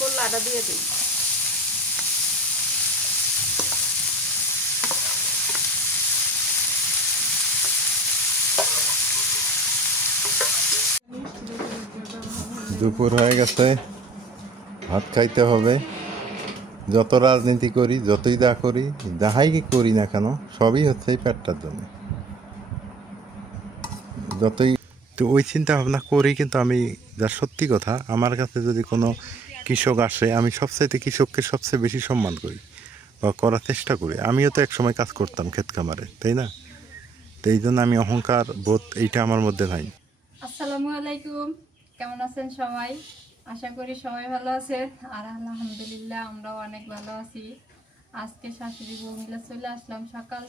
করলাটা দিয়ে দিই। দুপুর হয়ে গেছে, ভাত খাইতে হবে। যত রাজনীতি করি, যতই যা করি, যাহাই করি না কেন, সবই হচ্ছে এই পেটটার জন্য। যতই তো ওই চিন্তা ভাবনা করি, কিন্তু আমি যা সত্যি কথা, আমার কাছে যদি কোনো কৃষক আসে, আমি সবচাইতে কৃষককে সবচেয়ে বেশি সম্মান করি বা করার চেষ্টা করি। আমিও তো একসময় কাজ করতাম ক্ষেত খামারে, তাই না? তো এই জন্য আমি অহংকার বোধ এইটা আমার মধ্যে নাই। আসসালামু আলাইকুম, কেমন আছেন সবাই? আশা করি সবাই ভালো আছেন। আর আলহামদুলিল্লাহ আমরাও অনেক ভালো আছি। আজকে শাশুড়ি বউ মিলে চলে আসলাম সকাল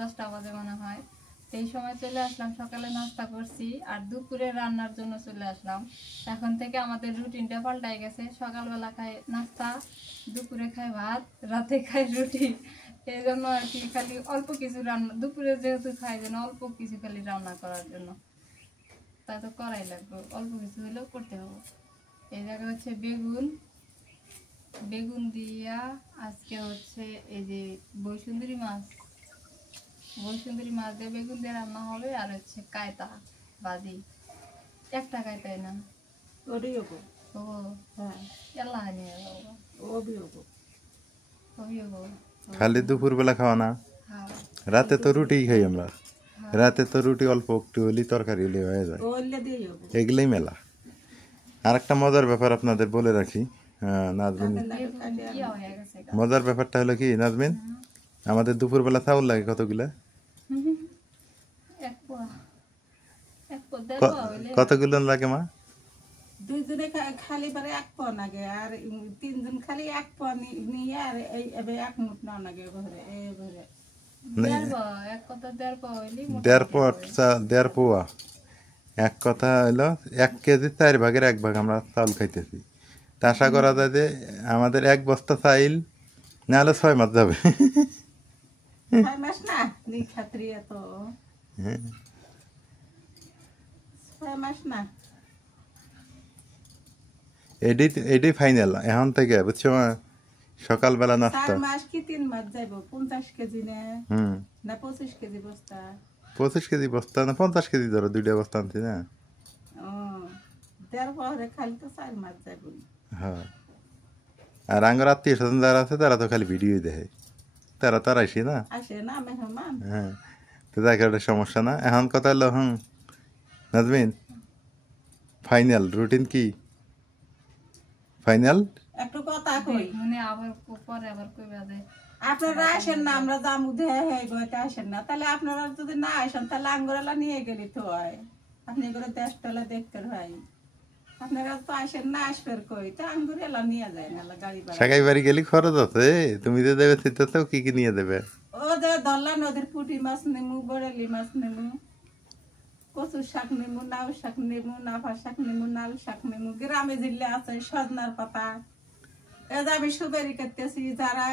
10টা বাজে মনে হয়। সেই সময় চলে আসলাম, সকালে নাস্তা করছি আর দুপুরে রান্নার জন্য চলে আসলাম। এখন থেকে আমাদের রুটিনটা পাল্টাই গেছে। সকালবেলা খাই নাস্তা, দুপুরে খাই ভাত, রাতে খাই রুটি। এই জন্য আর কি খালি অল্প কিছু রান্না, দুপুরে যেহেতু খাই যেন অল্প কিছু খালি রান্না করার জন্য, তা তো করাই লাগবে, অল্প কিছু হলেও করতে হবে। এই জায়গায় হচ্ছে বেগুন দিয়া আজকে হচ্ছে এই যে বৈসুন্দরী মাছ দিয়ে বেগুন দিয়ে রান্না হবে। আর হচ্ছে কায়তা ভাজি, একটা কায়তাই না ও হ্যাঁ এলা নিয়ে খালি দুপুরবেলা খাওয়া না, রাতে তো রুটি খাই আমরা। রাতে তো রুটি অল্প একটু হলি, তরকারি হলে হয়ে যায়, এগুলোই মেলা। আর একটা মজার ব্যাপার আপনাদের বলে রাখি, নাজমিন, মজার ব্যাপারটা হলো কি নাজমিন, আমাদের দুপুরবেলা চাউল লাগে কতগুলা? কতগুলো লাগে মা? দুইজনে খালি পারে 1 পণ লাগে, আর 3জন খালি 1 পণ নিয়ে আর এই এক মুঠ না লাগে ঘরে এই ঘরে দেড় পোয়া। এক কথা হইলো 1 কেজি 4 ভাগের 1 ভাগ আমরা চাউল খাইতেছি। তা আশা করা যায় যে আমাদের 1 বস্তা চাইল না হলে 6 মাস যাবে। 6 মাস না নি খাত্রিয়া তো 6 মাস না, এডি ফাইনাল এখন থেকে, বুঝছো? সকালবেলা নাস্তা 4 মাস কি 3 মাস যাইব? 50 কেজি না 25 কেজি বস্তা? 25 কেজি বস্তা না 50 কেজি, ধরো 2টা বস্তা আনছি না। দেড় পরে খালি তো 4 মাস যাইব। হ্যাঁ, আর আঙ্গর আত্মীয় স্বজন যারা আছে তারা তো খালি ভিডিও দেখে, তারা আসে না মেহমান। হ্যাঁ, তো যাকে ওটা সমস্যা না। এখন কথা হলো নাজমিন, ফাইনাল রুটিন কি? ফাইনাল একটু কথা কই, মানে আবার পরে আবার কইবা যায় আপনারা আসেন না, আমরা জামু দেহে হেই বইতে আসেন না। তাহলে আপনারা যদি না আসেন তাহলে আঙ্গুরালা নিয়ে গেলি তো হয়, আপনি করে দেশতলা দেখতে হয়। আপনারা তো আসেন না, আসবের কই? তো আঙ্গুরালা নিয়ে যায় না গাড়ি ভাড়া। সাগাই বাড়ি গেলে খরচ আছে, তুমি যে দেবে তো কি কি নিয়ে দেবে? ও যে ধরলা নদীর পুঁটি মাছ নেমু, বরেলি মাছ নেমু, কচু শাক নেমু, নাও শাক নেমু, নাফা শাক নেমু, নাল শাক নেমু। গ্রামে জিল্লে আছে সজনার পাতা। এ যে আমি সুবেরি করতেছি, যারা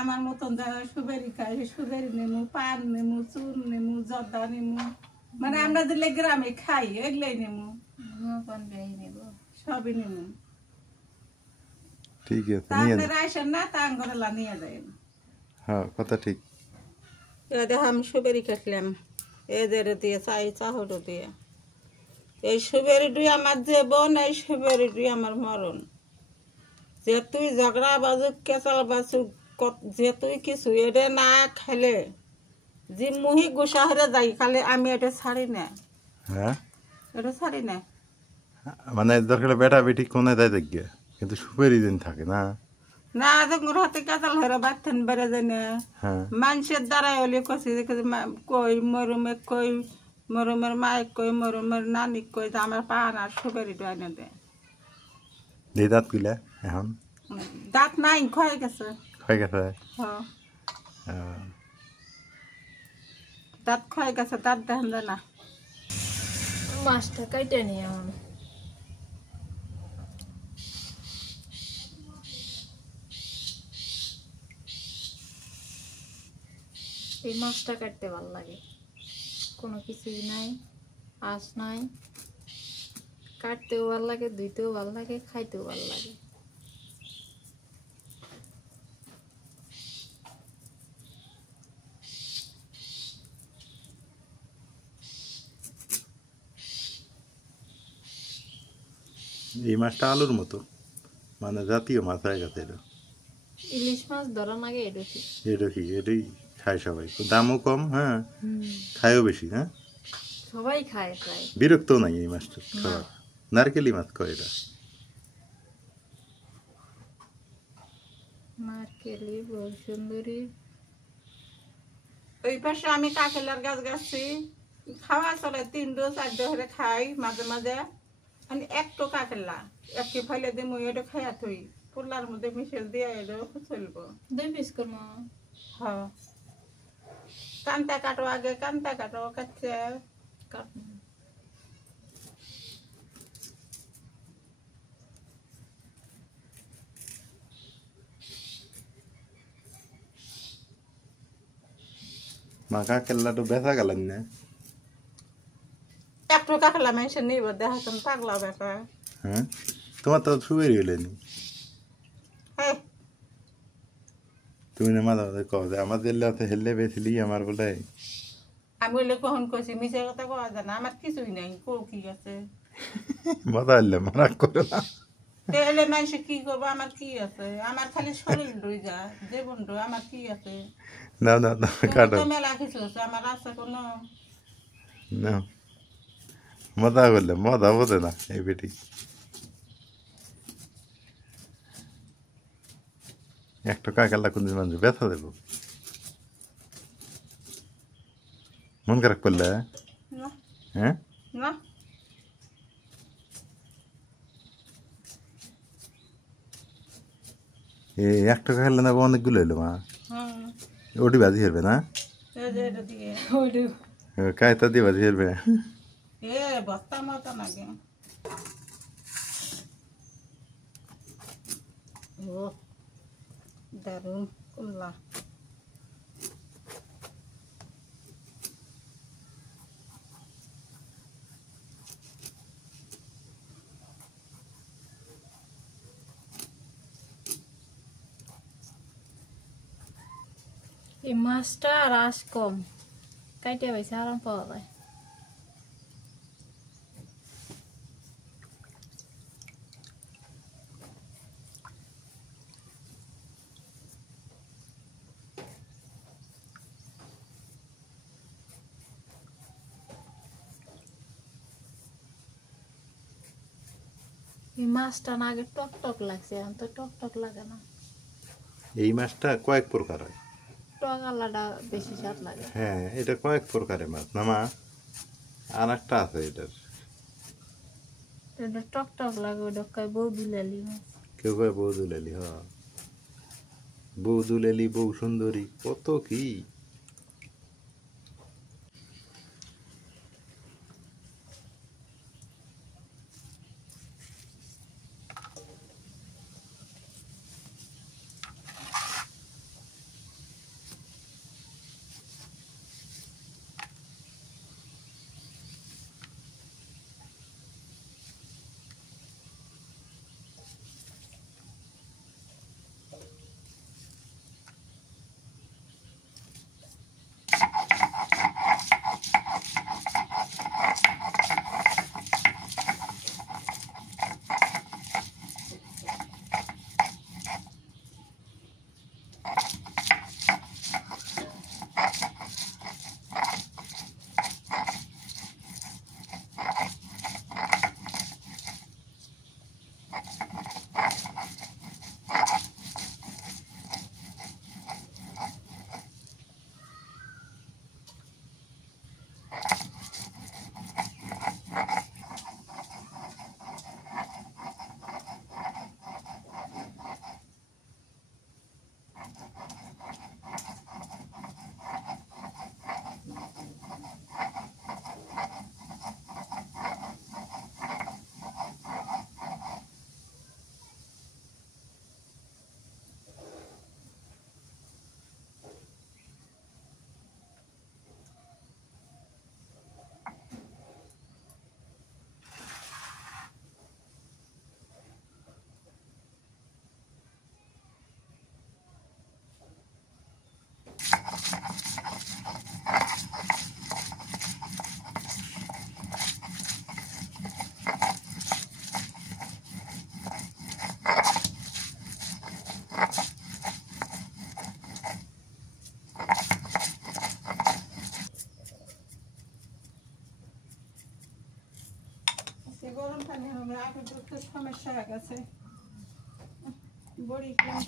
আমার মতন যারা সুবেরি খায় সুবেরি নেমু, পান নেমু, চুন নেমু, জর্দা নেমু, মানে আমরা দিলে গ্রামে খাই এগুলাই নেমু, সবই নেমু। ঠিক আছে, তা আপনারা আসেন না, তা আঙ্গুরালা নিয়ে যায়। হ্যাঁ, কথা ঠিক। দেখো আমি সুবেরি কাটলাম, এদের দিয়ে চাহরও দিয়ে। এই সুবেরি ডুই আমার জীবন, এই সুবেরি ডুই আমার মরণ। যে তুই ঝগড়া বাজুক, কেচাল বাজুক, যে তুই কিছু এটা না খাইলে যে মুহি গুসা হয়ে যাই, খালি আমি এটা ছাড়ি না। হ্যাঁ, এটা ছাড়ি না, মানে দরকার বেটা বেটি কোনে দেয় দেখবে, কিন্তু সুপেরি দিন থাকে না। না যখন হাতে কেচাল হয়ে বাথেন বেড়ে যায় না। মানুষের দ্বারাই হলে কছি কই মরুমে, কই মরুমের মাইক, কই মরুমের নানি, কই আমার পান আর সুপারি ডাইনে দেয়। দাঁত গুলা এখন দাঁত নাই, ক্ষয়ে গেছে। দাঁত ক্ষয়ে গেছে, দাঁত দেখেন যায় না। মাছটা কাইটে নিয়ে এখন এই মাছটা কাটতে ভালো লাগে, কোনো কিছুই নাই, আঁশ নাই, কাটতেও ভালো লাগে, ধুইতেও ভালো লাগে, খাইতেও ভালো লাগে। এই মাছটা আলুর মতো, মানে জাতীয় মাছ হয়ে গেছে এটা। ইলিশ মাছ ধরার আগে এটা ঠিক। এটা কি, এটাই খায় সবাই, দামও কম, হ্যাঁ খায়ও বেশি, হ্যাঁ সবাই খায় প্রায়। বিরক্ত নাই এই মাছটা খাওয়ার। নারকেলি মাছ কয় এটা। নারকেলি, বল সুন্দরী। ওই পাশে আমি কাকেলার গাছ গাছছি, খাওয়া চলে 3 ডো 4 ডো করে খাই মাঝে মাঝে। আমি একটু কাকেলা একটি ফাইলে দিয়ে মুই এটা খাইয়া থই, পোলার মধ্যে মিশে দিয়ে এটাও চলবো। 2 পিস করবো। হ্যাঁ, কান্তা কাটো, আগে কান্তা কাটো, কাটছে কাট। মাখা কেল্লাটা বেচা গেলেন না। একটু কাকেলা মানুষের নিব, দেখা তুমি পাগলা বেটা। হ্যাঁ, তোমার তো সুবেরই হইলেনি। হ্যাঁ, তুমি না মাঝে মাঝে কও যে আমার জেলাতে হেললে বেছিলি আমার বলে। আমি বলে কখন কইছি মিশে কথা কওয়া যায় না, আমার কিছুই নাই, কো কি আছে। মজা হইলে মারাক করো না। তাহলে মানুষ কি করবো, আমার কি আছে, আমার খালি শরীর রয়ে যা যে বন্ধু, আমার কি আছে। না না না, তুমি কাটো তো মেলা কিছু আছে, আমার আছে কোনো। না, মজা করলে মজা বোঝে না এই বেটি। একটা কাকেলা কোন মানুষ ব্যথা দেবো, মন খারাপ করলে। না হ্যাঁ, না, এই একটা কাকেলা না অনেকগুলো এলো মা। হুম, ওটি বাজি হেরবে না, এই যে এটা দিয়ে কায়তা দিয়ে বাজি হেরবে। এ বস্তা মতো নাকি। ও দারুন কুল্লা। এই মাছটা রাস কম, কাইটে পাইছে আরাম পাওয়া যায়। এই মাছটা না আগে টক টক লাগছে, এখন তো টক টক লাগে না। এই মাছটা কয়েক প্রকার হয়। টক আলাদা বেশি স্বাদ লাগে। হ্যাঁ, এটা কয়েক প্রকারের মাছ না মা, আর একটা আছে এটার। এটা টক টক লাগে, ওটা কয় বউ বিলালি মাছ। কেউ কয় বউ দুলালি, হ বউ দুলালি, বউ সুন্দরী, কত কি। হয়ে গেছে বড়ি কেমন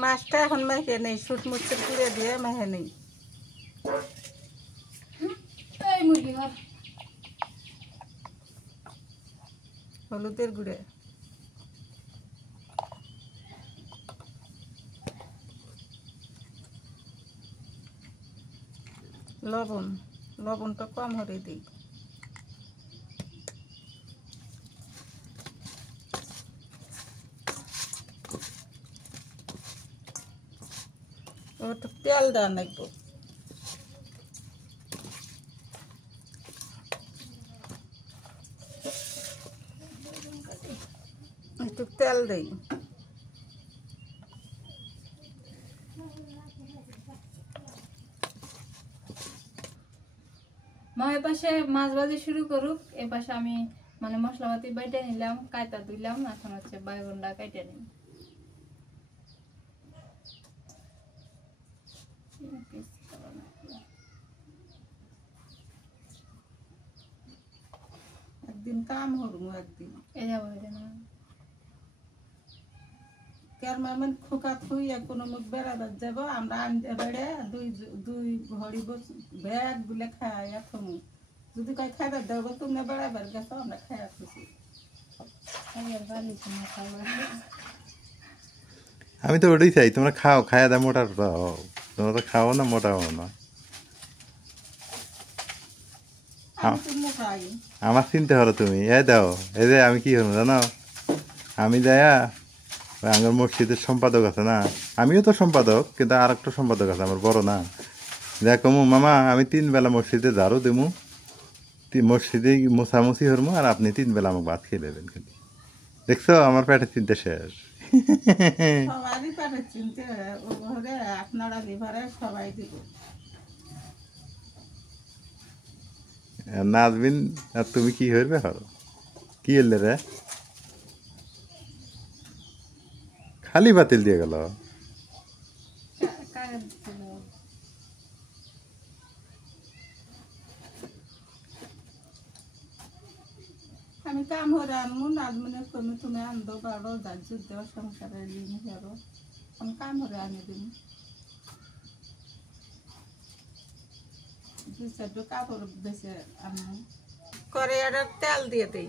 মাছটা এখন মেখে নেই শুট মুচের গুঁড়ে দিয়ে মেখে নেই এই মুরগি ঘর হলুদের গুঁড়ে লবণ লবণটা কম হরে দিই একটু তেল দেওয়া লাগবো একটু তেল দেই মা এ পাশে মাছ ভাজি শুরু করুক এ পাশে আমি মানে মশলাপাতি বাইটে নিলাম কায়তা ধুইলাম এখন হচ্ছে বাইগনটা কাইটে নিই একদিন কাম হরমু একদিন এই যাবো এটা না কেরমার খোকা থুইয়া কোনো মুখ বেড়াবার যাব আমরা আনতে বেড়ে দুই ঘড়ি ব্যাগ গুলে খাইয়া থমু যদি কয় খাইবার দেব তুমি বেড়াবার গেছো আমরা খাইয়া খুশি আমি তো ওটাই চাই তোমরা খাও খায়া দা মোটা হও তোমরা তো খাও না মোটা হও না আমি তো মুখাই আমার চিনতে হলো তুমি এই দাও এই যে আমি কি হলো জানো আমি যায়া আমার মসজিদের সম্পাদক আছে না আমিও তো সম্পাদক কিন্তু আর একটা সম্পাদক আছে আমার বড় না দেখো মামা আমি 3 বেলা মসজিদে ঝাড়ু দেবো মসজিদে মোছামুছি হরমু আর আপনি 3 বেলা আমাকে ভাত খেয়ে দেবেন খালি দেখছো আমার পেটের চিন্তা শেষ সবারই পারে চিনতে ও ঘরে আপনারা লিভারে সবাই দিব নাজবিন আর তুমি কি হইবে হরো কি এলে রে খালি বাতিল দিয়ে গেল আমি কাম হরে আনমু নাজমিনের কমি তুমি আনদো পারো যার যুদ্ধ সংসারে লিন হেরো আমি কাম হরে আনি দিন দুই চারটে কাপড় বেছে আনমু করে একটা তেল দিয়ে দেই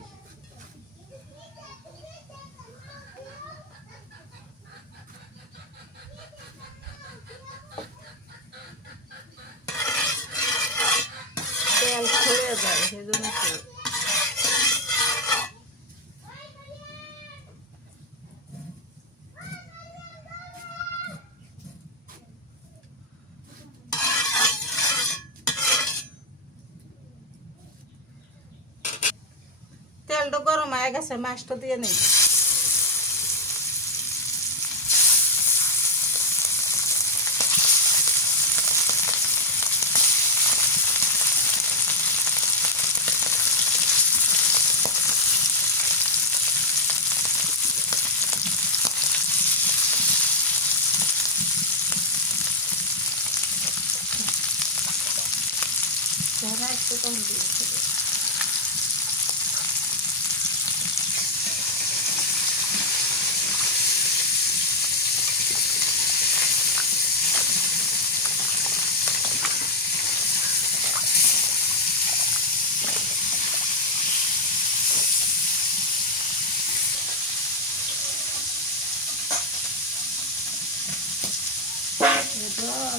তেল ছড়ে যায় সেজন্য তেলটা গরম হয়ে গেছে মাছটা দিয়ে নেই একটু কম দিয়েছে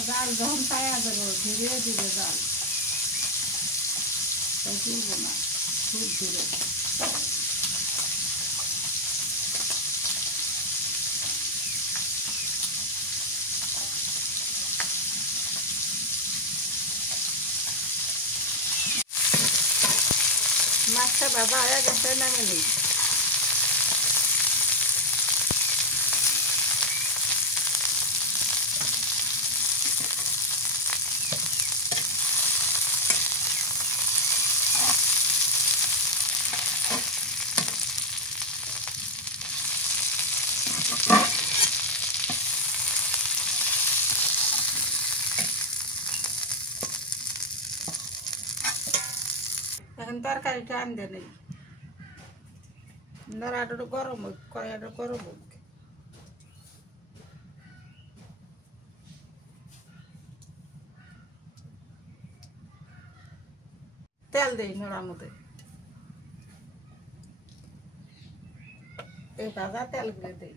জাল যখন পায়া যাবো ধীরে ধীরে জাল তুলব না খুব ধীরে বাবা হয়ে গেছে নামে নেই এখন তরকারিটা আনতে নেই নড়াটা গরম হোক কড়াইটা গরম হোক তেল দেই নড়ার মধ্যে এই ভাজা তেলগুলো দেই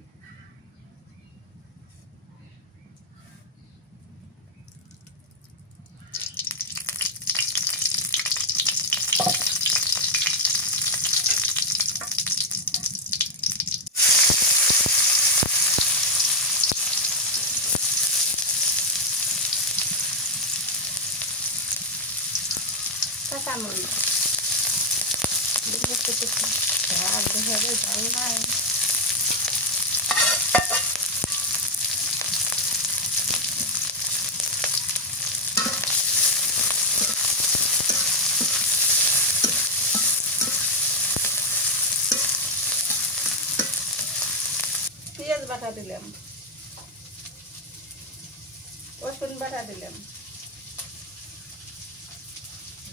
কাঁচামরিচ ঝাল দেখাবে ঝাল নাই পেঁয়াজ বাটা দিলাম রসুন বাটা দিলাম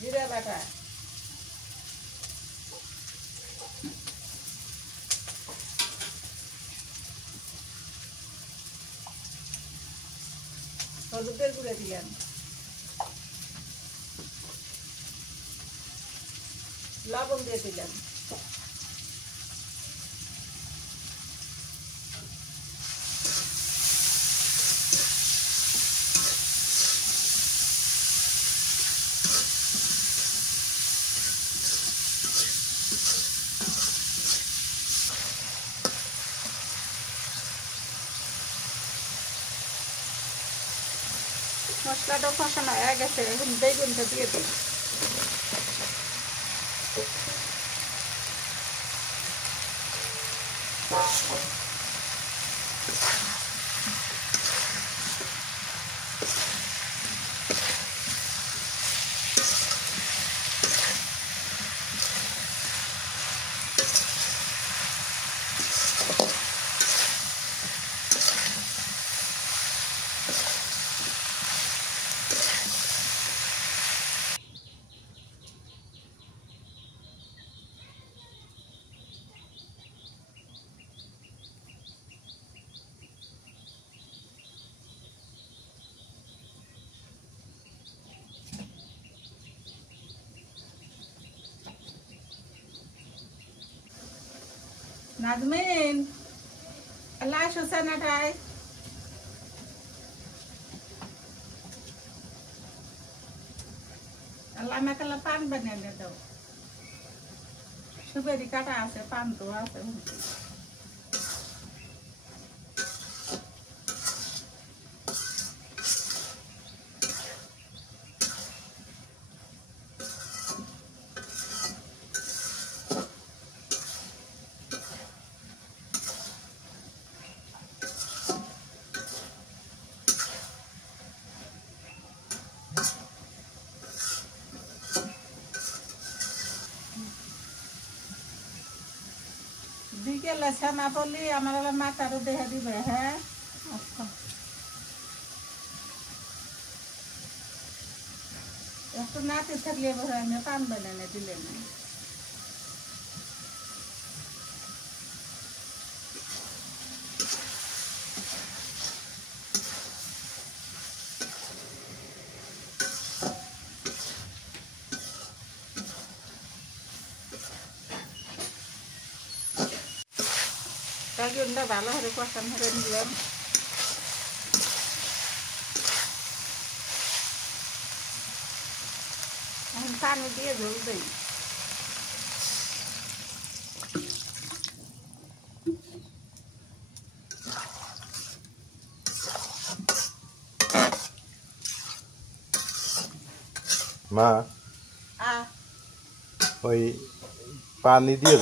জিরা বাটা হলুদের গুঁড়া দিলাম লবণ দিয়ে দিলাম মশলাটা কষানো হয়ে গেছে এখন বেগুনটা দিয়ে দিই নাজমিন আল্লাহ আসছে নাটাই আল্লাহ মেকালা পান বানিয়ে দাও সুপারি কাটা আছে পান তো আছে বিকেলে ছানা পড়লি আমার আবার মাথারও দেখা দিবে হ্যাঁ আচ্ছা একটু নাতি থাকলে এবার আমি পান বানিয়ে দিলে না বেগুনটা ভালো করে কষান করে নিলাম এখন পানি দিয়ে ঝোল দিই মা আ ওই পানি দিয়ে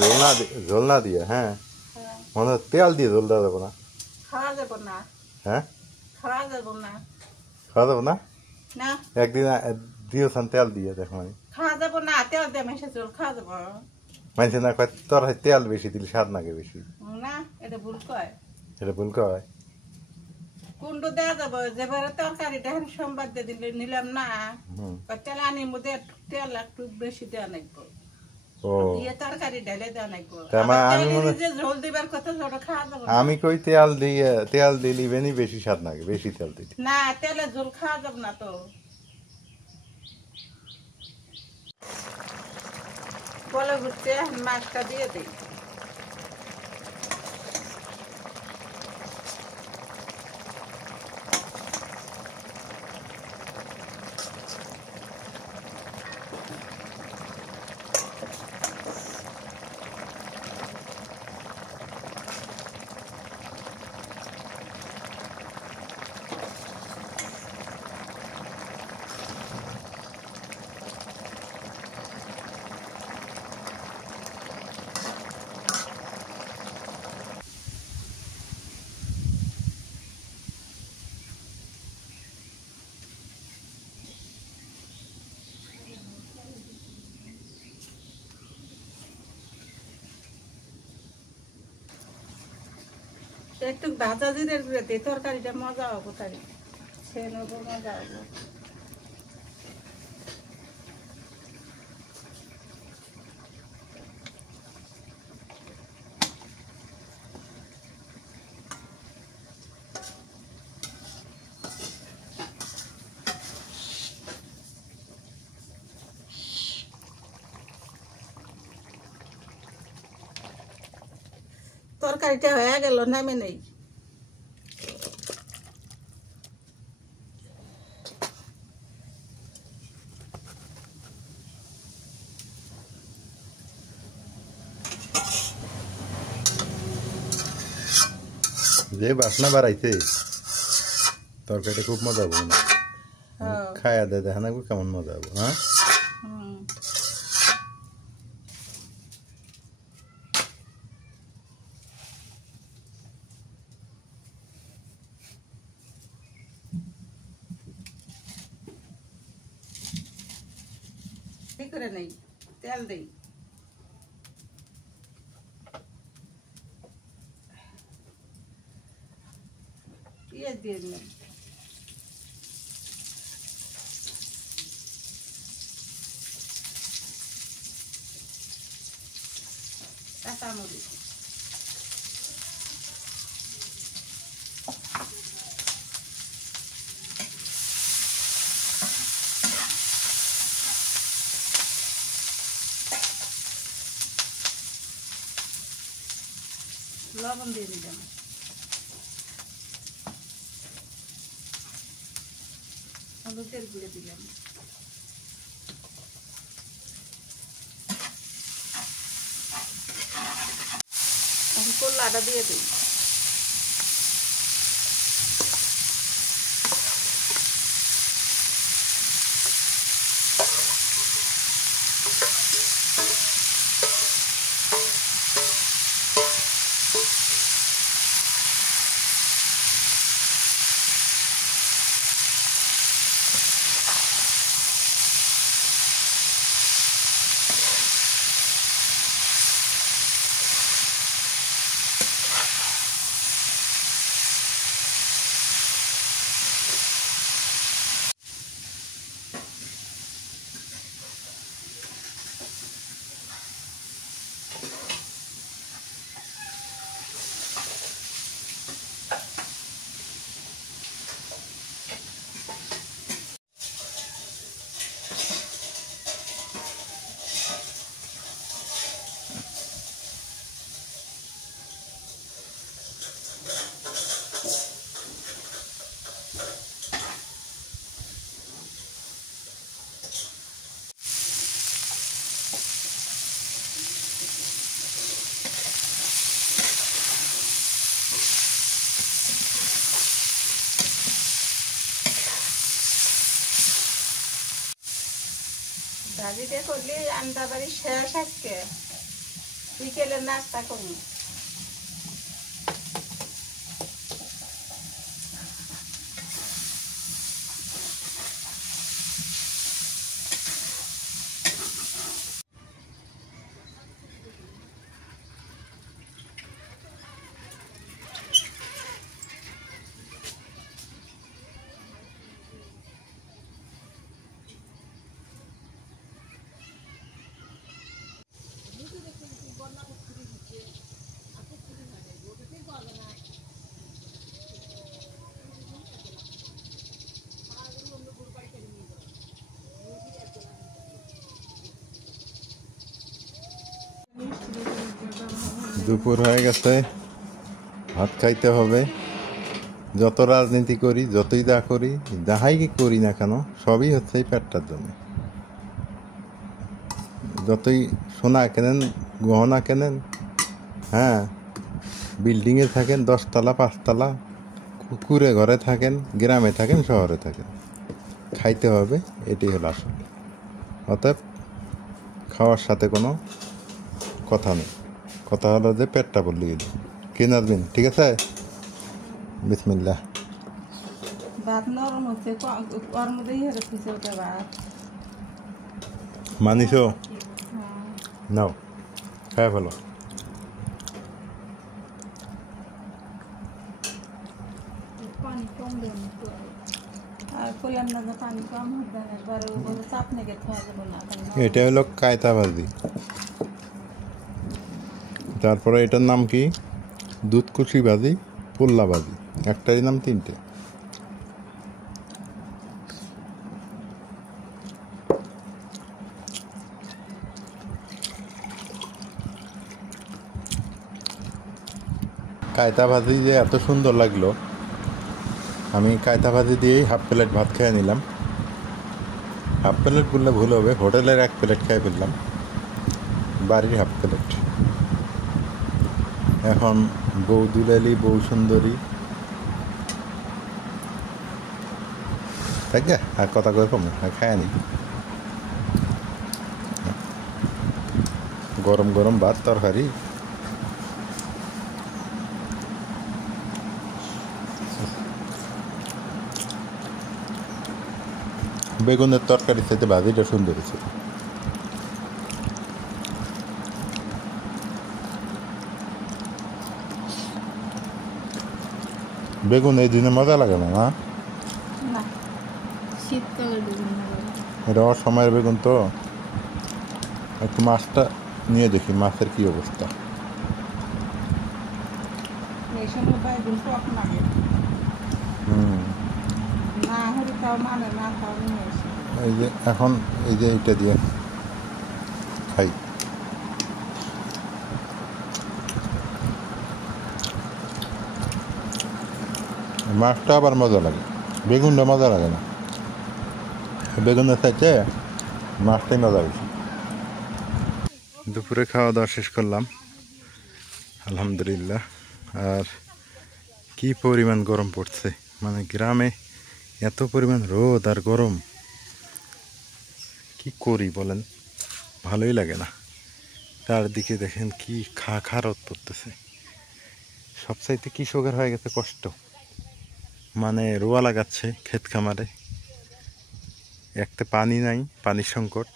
ঝোল না দিয়ে, হ্যাঁ হ্যাঁ, মনে হয় তেল দিয়ে ঝোল দেওয়া যাবো না। খাওয়া যাবো না, হ্যাঁ খাওয়া যাবো না। খাওয়া যাবো না। না, একদিন দিয়েছেন তেল দিয়ে দেখো মানে খাওয়া যাবো না, তেল দিয়ে মেশে চল খাওয়া যাবো মানছে না কয় তোর হয় তেল বেশি দিলে স্বাদ নাগে বেশি। না, এটা ভুল কয়। এটা ভুল কয়। কুন্ডু দেওয়া যাবো, যেবারে তরকারিটা এখন সোমবার দিয়ে দিলে নিলাম না, হুম। তেল আনি মধ্যে তেল একটু বেশি দেওয়া নাকবো, ও দিয়ে তরকারি ঢেলে দেওয়া নাকবো। তার মানে আমি মনে যে ঝোল দিবার কথা ঝোল খাওয়া যাবো না। আমি কই তেল দিলি বেনি বেশি স্বাদ নাগে, বেশি তেল দিলি। না, তেলে ঝোল খাওয়া যাবো না তো। বলে ঘুরতে মাছটা দিয়ে দিই। একটু ভাজা জিরের গুঁড়ো দিয়ে তরকারিটা মজা হবো, তাই সে নেবো, মজা হবো। তরকারিটা হয়ে গেল, নামে নেই। যে বাসনা বাড়াইছে তরকারিটা খুব মজা হবো না, হ্যাঁ, খায়া দেয় দেখা না কেমন মজা হবো। হ্যাঁ হুম। কি করে নেই, তেল দেই। পেঁয়াজ দিয়ে দিলাম, কাঁচামরিচ, লবণ দিয়ে দিলাম, হলুদের গুঁড়ো দিলাম, কলাটা দিয়ে দিই। ভাজিটা করলে আন্ডা বাড়ি শেষ আজকে। বিকেলে নাস্তা করবো। দুপুর হয়ে গেছে, ভাত খাইতে হবে। যত রাজনীতি করি, যতই যা করি, যাহাই করি না কেন, সবই হচ্ছে এই পেটটার জন্য। যতই সোনা কেনেন, গহনা কেনেন, হ্যাঁ, বিল্ডিংয়ে থাকেন 10 তলা 5 তলা, কুকুরে ঘরে থাকেন, গ্রামে থাকেন, শহরে থাকেন, খাইতে হবে, এটাই হলো আসল। অতএব খাওয়ার সাথে কোনো কথা নেই, কথা হলো যে পেটটা বললে গেল। কি নাজমিন, ঠিক আছে? বিসমিল্লাহ। ভাত নরম হচ্ছে, ওর মধ্যেই হেরে খুঁজে ওঠে ভাত। মানিস? নাও, খাই ফেলো। পানি কম দেন। আর কইলাম না যে পানি কম হবে, একবারে ওগুলো চাপ নেগে খাওয়া যাবে না। এটা হলো কায়তা ভাজি। তারপরে এটার নাম কি? দুধকুচি ভাজি, পুল্লা ভাজি, একটারই নাম 3টে। কায়তা ভাজি যে এত সুন্দর লাগলো, আমি কায়তা ভাজি দিয়েই হাফ প্লেট ভাত খেয়ে নিলাম। হাফ প্লেট বললে ভুল হবে, হোটেলের 1 প্লেট খেয়ে ফেললাম, বাড়ির হাফ প্লেট। এখন বউ দুলালি, বউ সুন্দরী, তাই আর কথা কয়ে কম খায় নি। গরম গরম ভাত, তরকারি, বেগুনের তরকারি সাথে ভাজিটা সুন্দর হয়েছে। বেগুন এই দিনে মজা লাগে না, না? শীতকালের বেগুন ভালো লাগে। এটা অসময়ের বেগুন তো। একটু মাছটা নিয়ে দেখি, মাছের কি অবস্থা। এই সময় বেগুন টক লাগে না, হলে তাও মানে না, তাও নিয়ে এসে এই যে এখন এই যে এইটা দিয়ে খাই। মাছটা আবার মজা লাগে, বেগুনটা মজা লাগে না। বেগুনের চাইতে মাছটাই মজা বেশি। দুপুরে খাওয়া দাওয়া শেষ করলাম, আলহামদুলিল্লাহ। আর কি পরিমাণ গরম পড়ছে, মানে গ্রামে এত পরিমাণ রোদ আর গরম, কি করি বলেন, ভালোই লাগে না। চারদিকে দেখেন কি খা রোদ পড়তেছে। সবচাইতে কৃষকের হয়ে গেছে কষ্ট, মানে রোয়া লাগাচ্ছে ক্ষেত খামারে, একটা পানি নাই, পানির সংকট।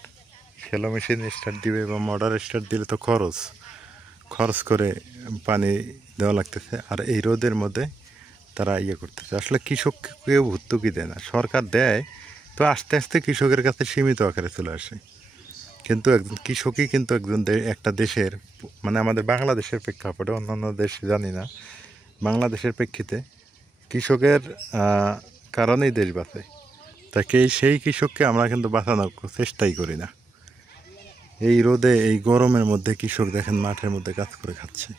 শ্যালো মেশিন স্টার্ট দিবে বা মোটর স্টার্ট দিলে তো খরচ করে পানি দেওয়া লাগতেছে, আর এই রোদের মধ্যে তারা ইয়ে করতেছে। আসলে কৃষককে কেউ ভর্তুকি দেয় না, সরকার দেয় তো আস্তে আস্তে কৃষকের কাছে সীমিত আকারে চলে আসে। কিন্তু একজন কৃষকই কিন্তু একটা দেশের, মানে আমাদের বাংলাদেশের প্রেক্ষাপটে, অন্যান্য দেশ জানি না, বাংলাদেশের প্রেক্ষিতে কৃষকের কারণেই দেশ বাঁচে। তাকে সেই কৃষককে আমরা কিন্তু বাঁচানোর চেষ্টাই করি না। এই রোদে, এই গরমের মধ্যে কৃষক দেখেন মাঠের মধ্যে কাজ করে খাচ্ছে।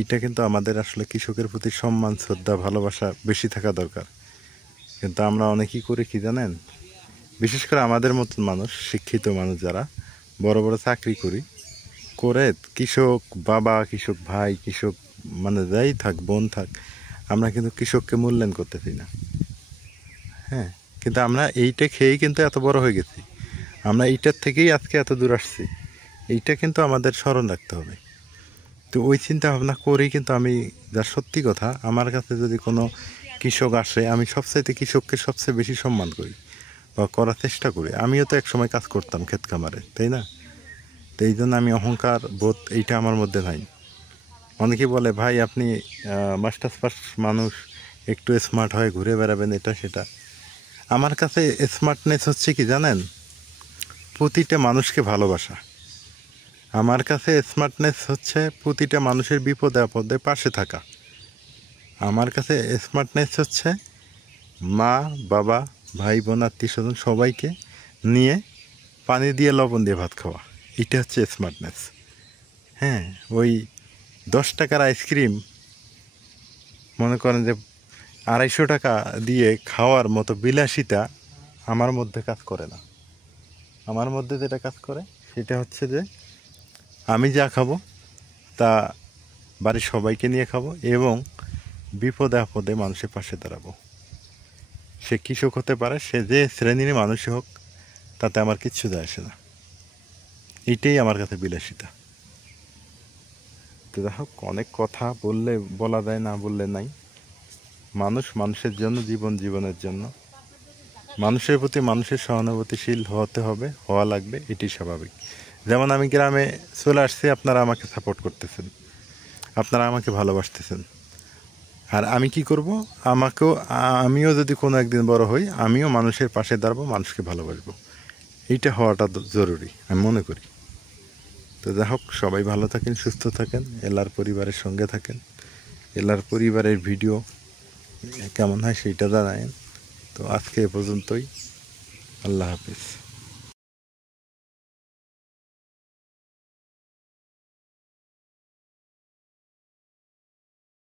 এটা কিন্তু আমাদের আসলে কৃষকের প্রতি সম্মান, শ্রদ্ধা, ভালোবাসা বেশি থাকা দরকার। কিন্তু আমরা অনেকেই করি কি জানেন, বিশেষ করে আমাদের মতন মানুষ, শিক্ষিত মানুষ যারা বড় বড় চাকরি করে কৃষক বাবা, কৃষক ভাই, কৃষক মানে যাই থাক, বোন থাক, আমরা কিন্তু কৃষককে মূল্যায়ন করতেছি না। হ্যাঁ, কিন্তু আমরা এইটা খেয়েই কিন্তু এত বড় হয়ে গেছি, আমরা এইটার থেকেই আজকে এত দূর আসছি। এইটা কিন্তু আমাদের স্মরণ রাখতে হবে। তো ওই চিন্তা ভাবনা করেই কিন্তু আমি, যা সত্যি কথা, আমার কাছে যদি কোনো কৃষক আসে, আমি সবচাইতে কৃষককে সবচেয়ে বেশি সম্মান করি বা করার চেষ্টা করি। আমিও তো একসময় কাজ করতাম ক্ষেত খামারে, তাই না? তো এই জন্য আমি অহংকার বোধ এইটা আমার মধ্যে নাই। অনেকে বলে ভাই আপনি মাস্টার্স পাস মানুষ, একটু স্মার্ট হয়ে ঘুরে বেড়াবেন এটা সেটা। আমার কাছে স্মার্টনেস হচ্ছে কি জানেন? প্রতিটা মানুষকে ভালোবাসা। আমার কাছে স্মার্টনেস হচ্ছে প্রতিটা মানুষের বিপদে আপদে পাশে থাকা। আমার কাছে স্মার্টনেস হচ্ছে মা বাবা ভাই বোন আত্মীয় স্বজন সবাইকে নিয়ে পানি দিয়ে লবণ দিয়ে ভাত খাওয়া, এটা হচ্ছে স্মার্টনেস। হ্যাঁ, ওই 10 টাকার আইসক্রিম মনে করেন যে 250 টাকা দিয়ে খাওয়ার মতো বিলাসিতা আমার মধ্যে কাজ করে না। আমার মধ্যে যেটা কাজ করে সেটা হচ্ছে যে আমি যা খাবো তা বাড়ির সবাইকে নিয়ে খাবো এবং বিপদে আপদে মানুষের পাশে দাঁড়াবো। সে কৃষক হতে পারে, সে যে শ্রেণীর মানুষই হোক, তাতে আমার কিচ্ছু যায় আসে না। এইটাই আমার কাছে বিলাসিতা। তো যাই হোক, অনেক কথা বললে বলা যায়, না বললে নাই। মানুষ মানুষের জন্য, জীবন জীবনের জন্য, মানুষের প্রতি মানুষের সহানুভূতিশীল হতে হবে, হওয়া লাগবে, এটি স্বাভাবিক। যেমন আমি গ্রামে চলে আসছি, আপনারা আমাকে সাপোর্ট করতেছেন, আপনারা আমাকে ভালোবাসতেছেন। আর আমি কি করব? আমিও যদি কোনো একদিন বড় হই, আমিও মানুষের পাশে দাঁড়াবো, মানুষকে ভালোবাসবো। এইটা হওয়াটা জরুরি আমি মনে করি। তো যাই হোক, সবাই ভালো থাকেন, সুস্থ থাকেন, এলার পরিবারের সঙ্গে থাকেন। এলার পরিবারের ভিডিও কেমন হয় সেইটা জানায়েন। তো আজকে এ পর্যন্তই। আল্লাহ হাফিজ।